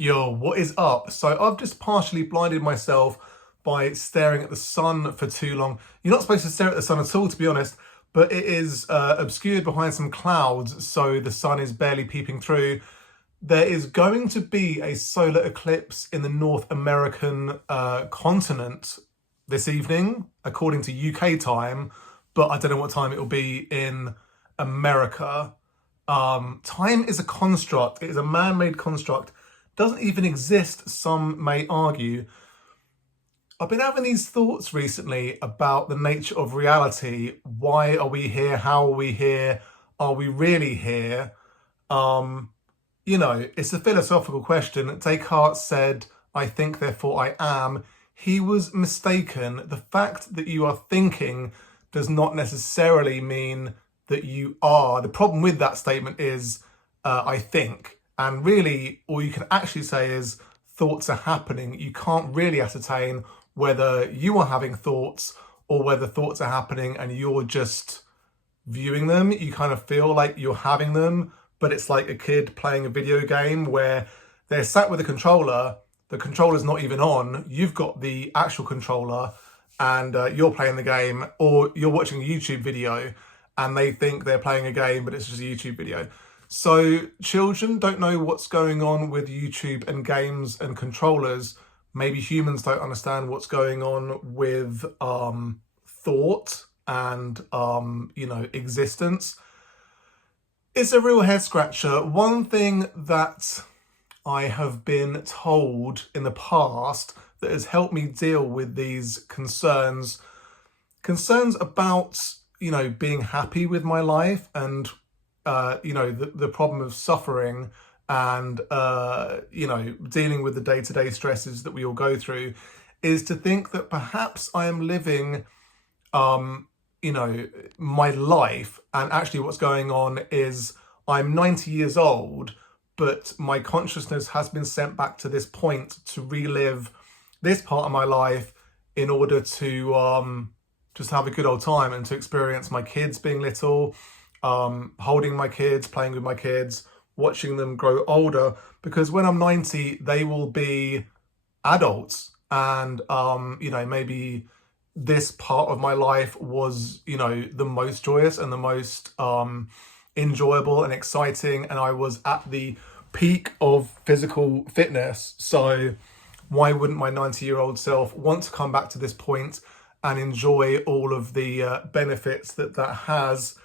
Yo, what is up? So I've just partially blinded myself by staring at the sun for too long. You're not supposed to stare at the sun at all, to be honest, but it is obscured behind some clouds, so the sun is barely peeping through. There is going to be a solar eclipse in the North American continent this evening, according to UK time, but I don't know what time it will be in America. Time is a construct. It is a man-made construct. Doesn't even exist, some may argue. I've been having these thoughts recently about the nature of reality. Why are we here? How are we here? Are we really here? It's a philosophical question. Descartes said, I think, therefore I am. He was mistaken. The fact that you are thinking does not necessarily mean that you are. The problem with that statement is, I think. And really, all you can actually say is thoughts are happening. You can't really ascertain whether you are having thoughts or whether thoughts are happening and you're just viewing them. You kind of feel like you're having them, but it's like a kid playing a video game where they're sat with a controller, the controller's not even on, you've got the actual controller and you're playing the game, or you're watching a YouTube video and they think they're playing a game, but it's just a YouTube video. So children don't know what's going on with YouTube and games and controllers. Maybe humans don't understand what's going on with thought and, existence. It's a real head scratcher. One thing that I have been told in the past that has helped me deal with these concerns about, being happy with my life and the problem of suffering and, dealing with the day-to-day stresses that we all go through, is to think that perhaps I am living, my life, and actually what's going on is I'm 90 years old, but my consciousness has been sent back to this point to relive this part of my life in order to just have a good old time and to experience my kids being little, holding my kids, playing with my kids, watching them grow older, because when I'm 90, they will be adults. And, maybe this part of my life was, the most joyous and the most enjoyable and exciting. And I was at the peak of physical fitness. So why wouldn't my 90-year-old self want to come back to this point and enjoy all of the benefits that has?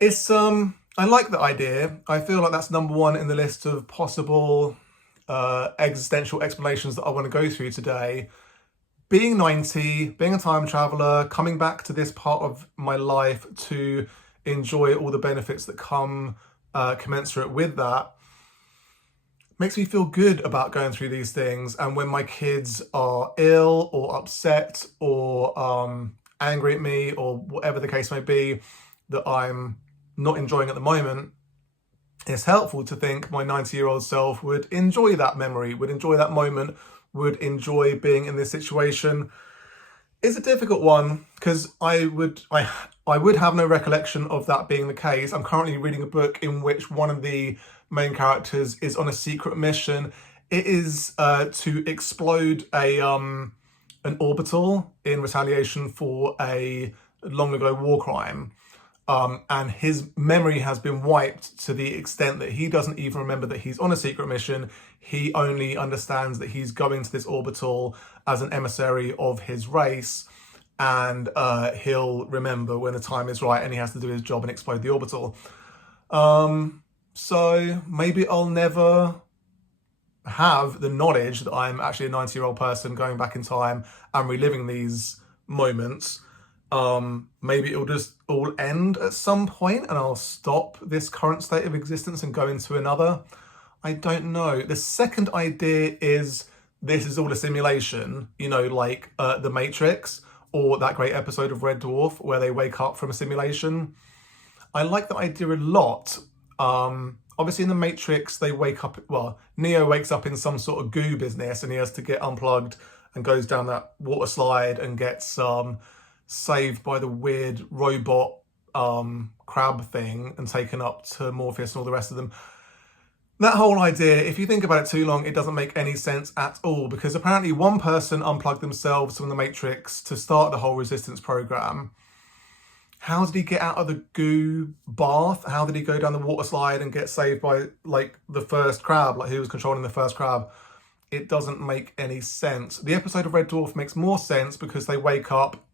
It's I like the idea. I feel like that's number one in the list of possible existential explanations that I want to go through today. Being 90, being a time traveler, coming back to this part of my life to enjoy all the benefits that come commensurate with that, makes me feel good about going through these things. And when my kids are ill or upset or angry at me or whatever the case may be that I'm not enjoying at the moment, it's helpful to think my 90-year-old self would enjoy that memory, would enjoy that moment, would enjoy being in this situation. It's a difficult one because I would have no recollection of that being the case. I'm currently reading a book in which one of the main characters is on a secret mission. It is to explode an orbital in retaliation for a long ago war crime. And his memory has been wiped to the extent that he doesn't even remember that he's on a secret mission. He only understands that he's going to this orbital as an emissary of his race, and he'll remember when the time is right and he has to do his job and explode the orbital. So maybe I'll never have the knowledge that I'm actually a 90-year-old person going back in time and reliving these moments. Maybe it'll just all end at some point and I'll stop this current state of existence and go into another. I don't know. The second idea is this is all a simulation, like The Matrix or that great episode of Red Dwarf where they wake up from a simulation. I like that idea a lot. Obviously in The Matrix, Neo wakes up in some sort of goo business and he has to get unplugged and goes down that water slide and gets saved by the weird robot crab thing and taken up to Morpheus and all the rest of them. that whole idea, if you think about it too long, it doesn't make any sense at all, because apparently one person unplugged themselves from the Matrix to start the whole resistance program. How did he get out of the goo bath? How did he go down the water slide and get saved by like the first crab? Like, who was controlling the first crab? It doesn't make any sense. The episode of Red Dwarf makes more sense because they wake up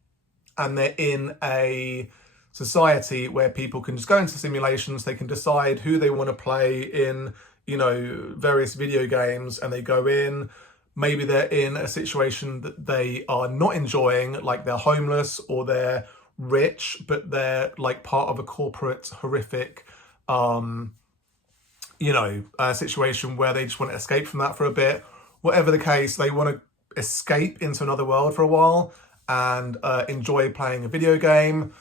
and they're in a society where people can just go into simulations. They can decide who they want to play in, you know, various video games, and they go in. Maybe they're in a situation that they are not enjoying, like they're homeless or they're rich, but they're like part of a corporate horrific situation where they just want to escape from that for a bit. Whatever the case, they want to escape into another world for a while and enjoy playing a video game,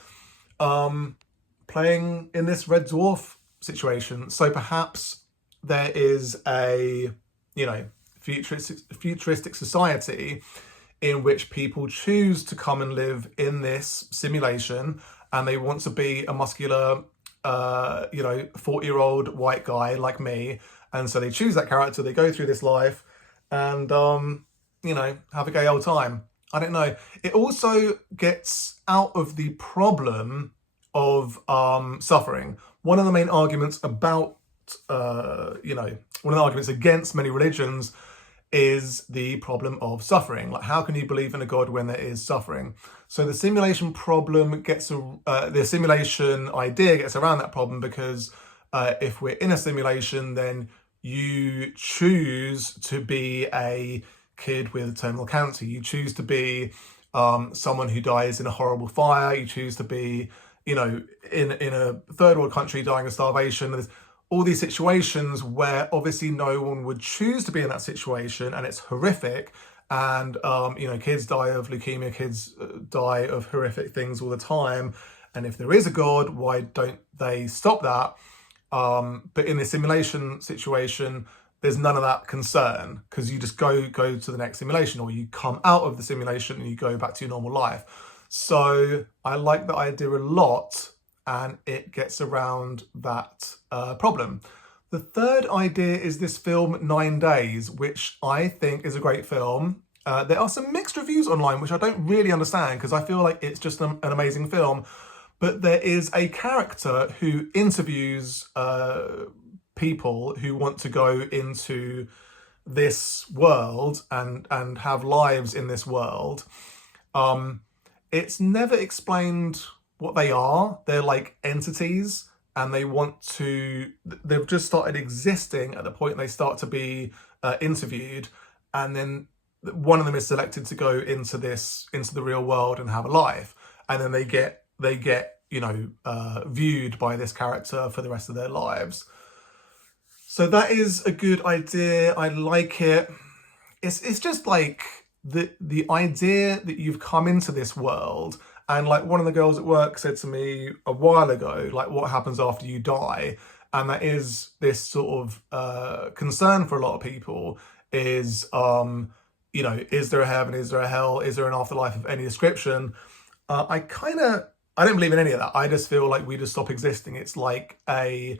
playing in this Red Dwarf situation. So perhaps there is a, you know, futuristic society in which people choose to come and live in this simulation, and they want to be a muscular, 40-year-old white guy like me. And so they choose that character, they go through this life and, have a gay old time. I don't know. It also gets out of the problem of suffering. One of the main arguments about, one of the arguments against many religions is the problem of suffering. Like, how can you believe in a God when there is suffering? So the simulation problem the simulation idea gets around that problem, because if we're in a simulation, then you choose to be a kid with terminal cancer. You choose to be someone who dies in a horrible fire. You choose to be, in a third world country dying of starvation. There's all these situations where obviously no one would choose to be in that situation, and it's horrific. And, kids die of leukemia, kids die of horrific things all the time. And if there is a God, why don't they stop that? But in the simulation situation, there's none of that concern, because you just go to the next simulation, or you come out of the simulation and you go back to your normal life. So I like that idea a lot, and it gets around that problem. The third idea is this film 9 Days, which I think is a great film. There are some mixed reviews online, which I don't really understand, because I feel like it's just an amazing film. But there is a character who interviews people who want to go into this world and have lives in this world. It's never explained what they are. They're like entities, and they've just started existing at the point they start to be interviewed, and then one of them is selected to go into the real world and have a life, and then they get viewed by this character for the rest of their lives. So that is a good idea. I like it. It's just like the idea that you've come into this world, and like one of the girls at work said to me a while ago, like, what happens after you die? And that is this sort of concern for a lot of people is, is there a heaven? Is there a hell? Is there an afterlife of any description? I don't believe in any of that. I just feel like we just stop existing. It's like it's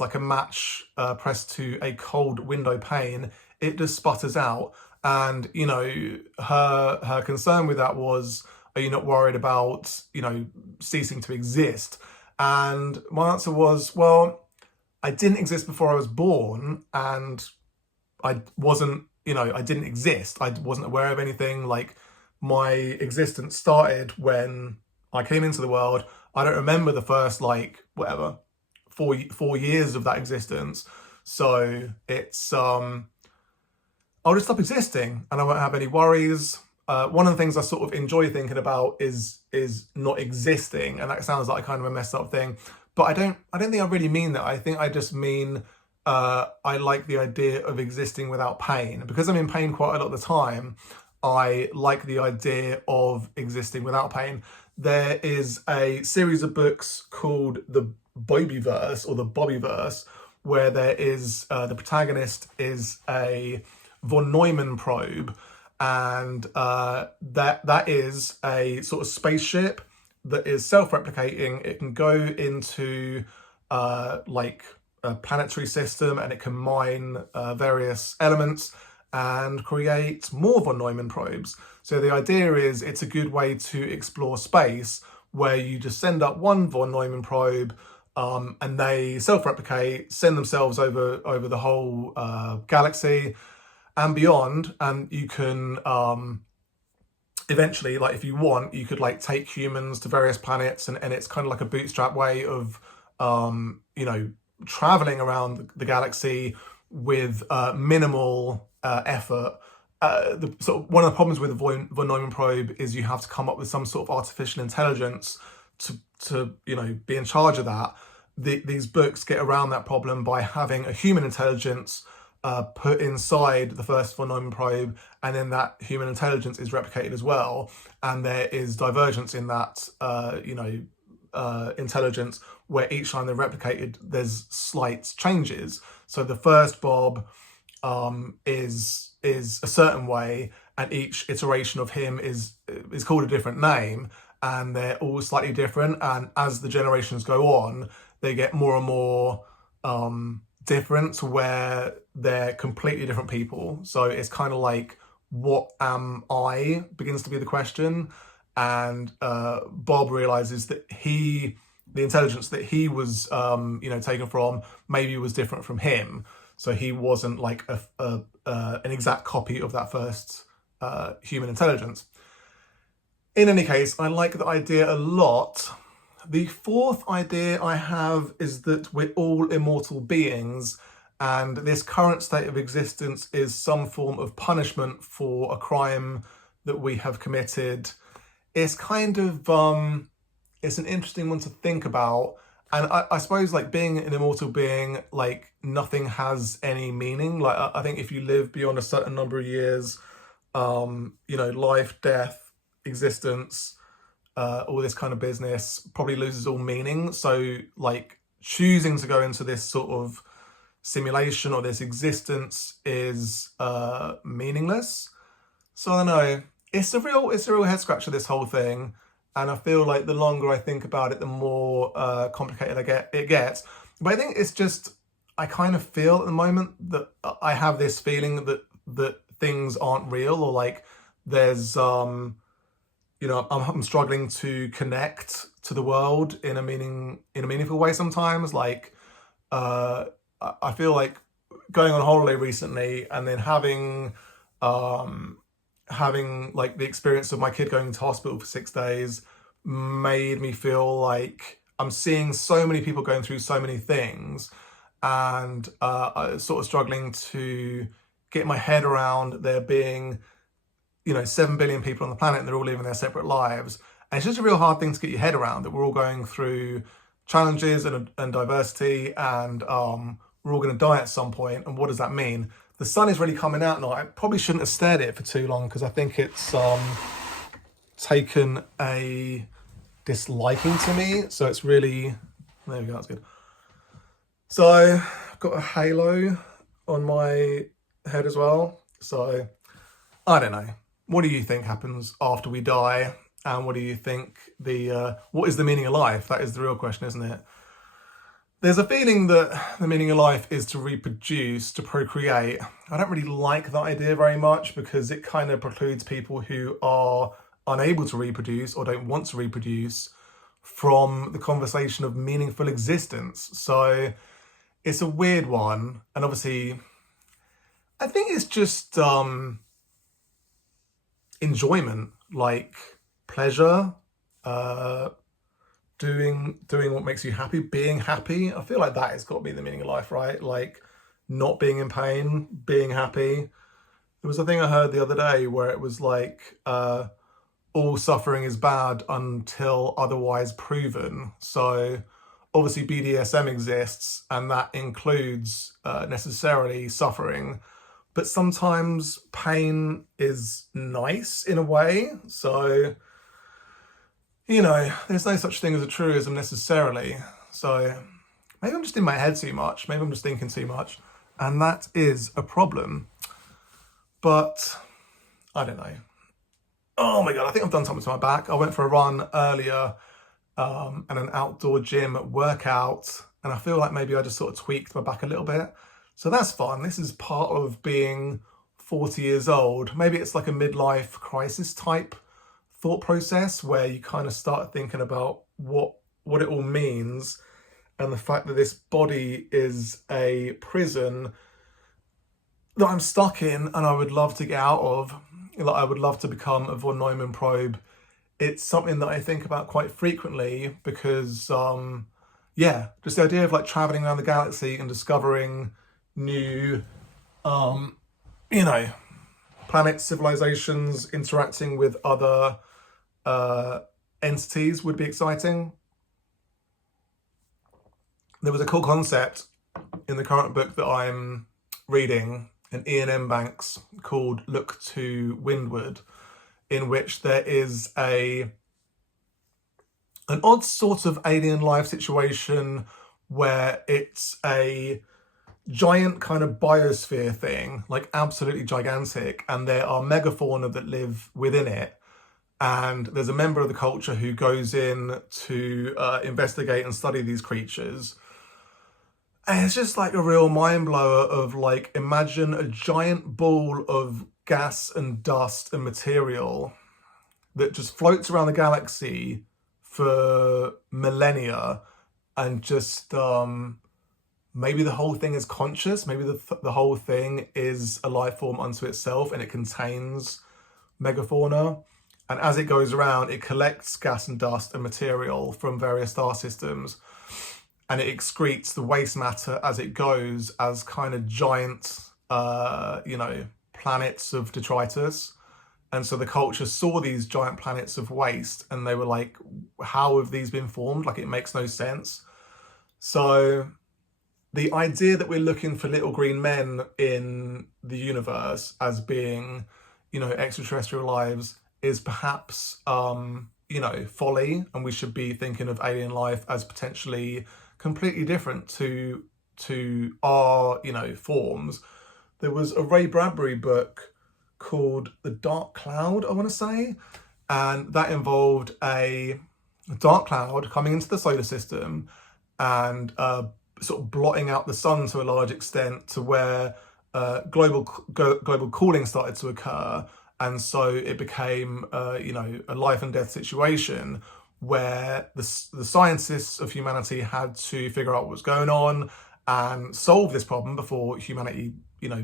like a match pressed to a cold window pane. It just sputters out. And, her concern with that was, are you not worried about, ceasing to exist? And my answer was, well, I didn't exist before I was born, and I wasn't, I didn't exist. I wasn't aware of anything. Like, my existence started when I came into the world. I don't remember the first, 4 years of that existence. So it's, I'll just stop existing and I won't have any worries. One of the things I sort of enjoy thinking about is not existing, and that sounds like kind of a messed up thing, but I don't think I really mean that. I think I just mean I like the idea of existing without pain. Because I'm in pain quite a lot of the time, I like the idea of existing without pain. There is a series of books called the Bobbyverse, or the Bobbyverse, where there is the protagonist is a von Neumann probe, and that is a sort of spaceship that is self-replicating. It can go into a planetary system, and it can mine various elements and create more von Neumann probes. So the idea is it's a good way to explore space, where you just send up one von Neumann probe, and they self-replicate, send themselves over the whole galaxy and beyond, and you can eventually, like if you want, you could like take humans to various planets, and it's kind of like a bootstrap way of traveling around the galaxy with minimal effort. One of the problems with the von Neumann probe is you have to come up with some sort of artificial intelligence to be in charge of that. These books get around that problem by having a human intelligence put inside the first von Neumann probe, and then that human intelligence is replicated as well, and there is divergence in that intelligence, where each time they're replicated there's slight changes. So the first Bob is a certain way, and each iteration of him is called a different name, and they're all slightly different, and as the generations go on they get more and more different, to where they're completely different people. So it's kind of like, what am I begins to be the question, and Bob realizes that the intelligence that he was taken from maybe was different from him, so he wasn't like an exact copy of that first human intelligence. In any case, I like the idea a lot. The fourth idea I have is that we're all immortal beings, and this current state of existence is some form of punishment for a crime that we have committed. It's kind of it's an interesting one to think about, and I suppose, like, being an immortal being, like, nothing has any meaning. Like, I think if you live beyond a certain number of years, life, death, existence, all this kind of business probably loses all meaning. So, like, choosing to go into this sort of simulation or this existence is meaningless. So I don't know. It's a real head scratcher, this whole thing, and I feel like the longer I think about it, the more complicated it gets. But I think it's just, I kind of feel at the moment that I have this feeling that things aren't real, or like there's I'm struggling to connect to the world in a meaningful way sometimes. Like I feel like going on holiday recently, and then having like the experience of my kid going to hospital for 6 days made me feel like I'm seeing so many people going through so many things, and I'm sort of struggling to get my head around there being 7 billion people on the planet, and they're all living their separate lives. And it's just a real hard thing to get your head around, that we're all going through challenges and diversity, and we're all going to die at some point. And what does that mean? The sun is really coming out now. I probably shouldn't have stared at it for too long, because I think it's taken a disliking to me. So it's really, there we go, that's good. So I've got a halo on my head as well. So I don't know. What do you think happens after we die? And what do you think what is the meaning of life? That is the real question, isn't it? There's a feeling that the meaning of life is to reproduce, to procreate. I don't really like that idea very much, because it kind of precludes people who are unable to reproduce or don't want to reproduce from the conversation of meaningful existence. So it's a weird one. And obviously, I think it's just enjoyment, like pleasure, doing what makes you happy, being happy. I feel like that has got to be the meaning of life, right? Like not being in pain, being happy. There was a thing I heard the other day where it was like, all suffering is bad until otherwise proven. So obviously BDSM exists, and that includes necessarily suffering, but sometimes pain is nice in a way. So, there's no such thing as a truism necessarily. So maybe I'm just in my head too much. Maybe I'm just thinking too much. And that is a problem. But I don't know. Oh my God, I think I've done something to my back. I went for a run earlier and an outdoor gym workout and I feel like maybe I just sort of tweaked my back a little bit. So that's fun. This is part of being 40 years old. Maybe it's like a midlife crisis type thought process where you kind of start thinking about what it all means, and the fact that this body is a prison that I'm stuck in and I would love to get out of, that I would love to become a von Neumann probe. It's something that I think about quite frequently because, yeah, just the idea of like traveling around the galaxy and discovering new, you know, planets, civilizations, interacting with other entities would be exciting. There was a cool concept in the current book that I'm reading, an Ian M. Banks, called Look to Windward, in which there is an odd sort of alien life situation where it's a giant kind of biosphere thing, like absolutely gigantic, and there are megafauna that live within it. And there's a member of the culture who goes in to investigate and study these creatures. And it's just like a real mind blower of like, imagine a giant ball of gas and dust and material that just floats around the galaxy for millennia, and just maybe the whole thing is conscious, maybe the whole thing is a life form unto itself and it contains megafauna. And as it goes around, it collects gas and dust and material from various star systems, and it excretes the waste matter as it goes as kind of giant, planets of detritus. And so the culture saw these giant planets of waste and they were like, how have these been formed? Like, it makes no sense. So the idea that we're looking for little green men in the universe as being, extraterrestrial lives is perhaps, folly. And we should be thinking of alien life as potentially completely different to our, forms. There was a Ray Bradbury book called The Dark Cloud, I want to say, and that involved a dark cloud coming into the solar system and sort of blotting out the sun to a large extent, to where global cooling started to occur, and so it became a life and death situation where the scientists of humanity had to figure out what was going on and solve this problem before humanity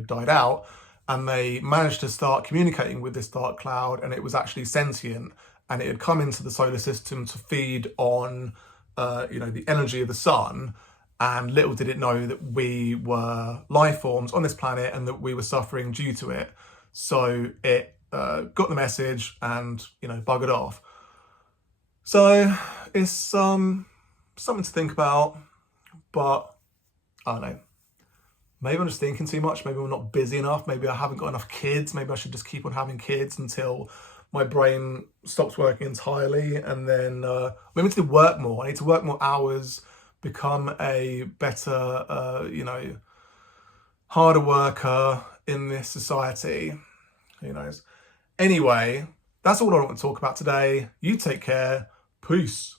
died out. And they managed to start communicating with this dark cloud, and it was actually sentient, and it had come into the solar system to feed on, the energy of the sun. And little did it know that we were life forms on this planet and that we were suffering due to it. So it got the message and, buggered off. So it's something to think about, but I don't know. Maybe I'm just thinking too much. Maybe I'm not busy enough. Maybe I haven't got enough kids. Maybe I should just keep on having kids until my brain stops working entirely. And then maybe I need to work more. I need to work more hours, become a better, harder worker in this society. Who knows? Anyway, that's all I want to talk about today. You take care. Peace.